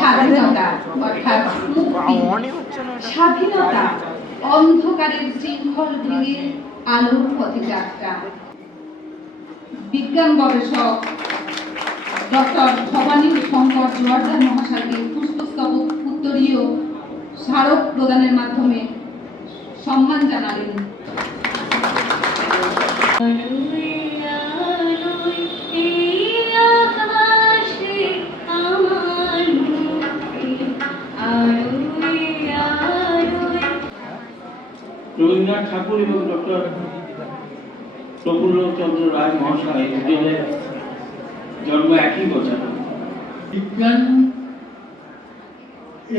স্বাধীনতা অর্থাৎ স্বাধীনতা অন্ধকারের শৃঙ্খল ভেঙে আলোর পথে যাত্রা। বিজ্ঞান গবেষক ডক্টর ভবানী শঙ্কর জোয়ারদার মহাশয়কে পুষ্পস্তবক উত্তরীয় স্মারক প্রদানের মাধ্যমে সম্মান জানালেন। রবীন্দ্রনাথ ঠাকুর এবং ডক্টর প্রফুল্লচন্দ্র রায় মহাশয় দুজনের জন্ম একই বছর। বিজ্ঞান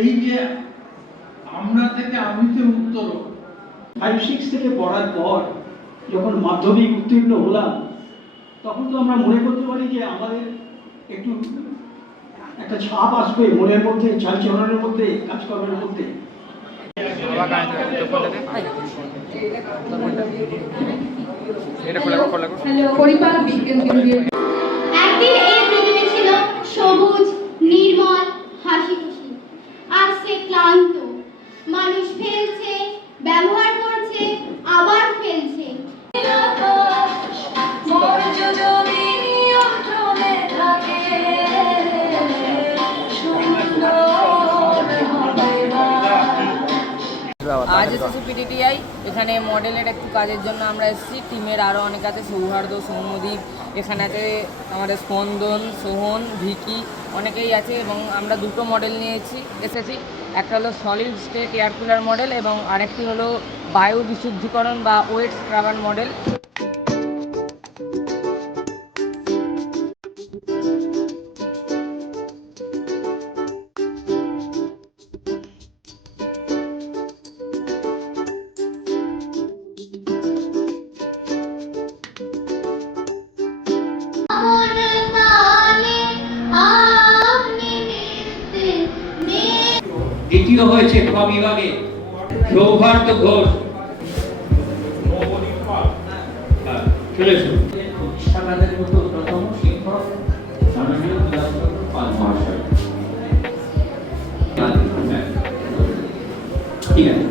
এই যে আমরা থেকে আমিতে উত্তর 5-6 থেকে পড়ার পর যখন মাধ্যমিক উত্তীর্ণ হলাম তখন তো আমরা মনে করতে পারি যে আমাদের একটু একটা ছাপ আসবে মনের মধ্যে, চালচলনের মধ্যে, কাজকর্মের মধ্যে। পরিবার বিজ্ঞান কেন্দ্রের একদিন এই পৃথিবী ছিল সবুজ, নির্মল, হাসি খুশি। আজ সে ক্লান্ত। মানুষ ফেলছে, ব্যবহার করছে, আবার ফেলছে। আজ এসেছি পিটিটিআই। এখানে মডেলের একটু কাজের জন্য আমরা এসেছি। টিমের আরও অনেক আছে, সৌহার্দ্য, সৌম্যদীপ, এখানে আছে আমাদের স্পন্দন, সোহন, ভিকি, অনেকেই আছে এবং আমরা দুটো মডেল নিয়েছি এসেছি। একটা হলো solid state air cooler model এবং আরেকটি হলো বায়ু বিশুদ্ধিকরণ বা ওয়েট স্ক্রাবার মডেল। দ্বিতীয় হয়েছে খ বিভাগে সৌভার্দ্য ঘোষ। শিক্ষাখাতের মতো প্রথম শিক্ষক মাননীয় বিলাসচন্দ্র পাল মহাশয়। ঠিক আছে।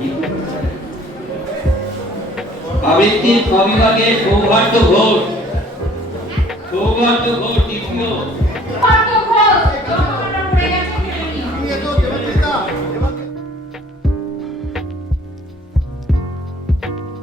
আবৃত্তির খ বিভাগে সৌভার্দ্য ঘোষ। সৌভার্দ্য ঘোষ দ্বিতীয়।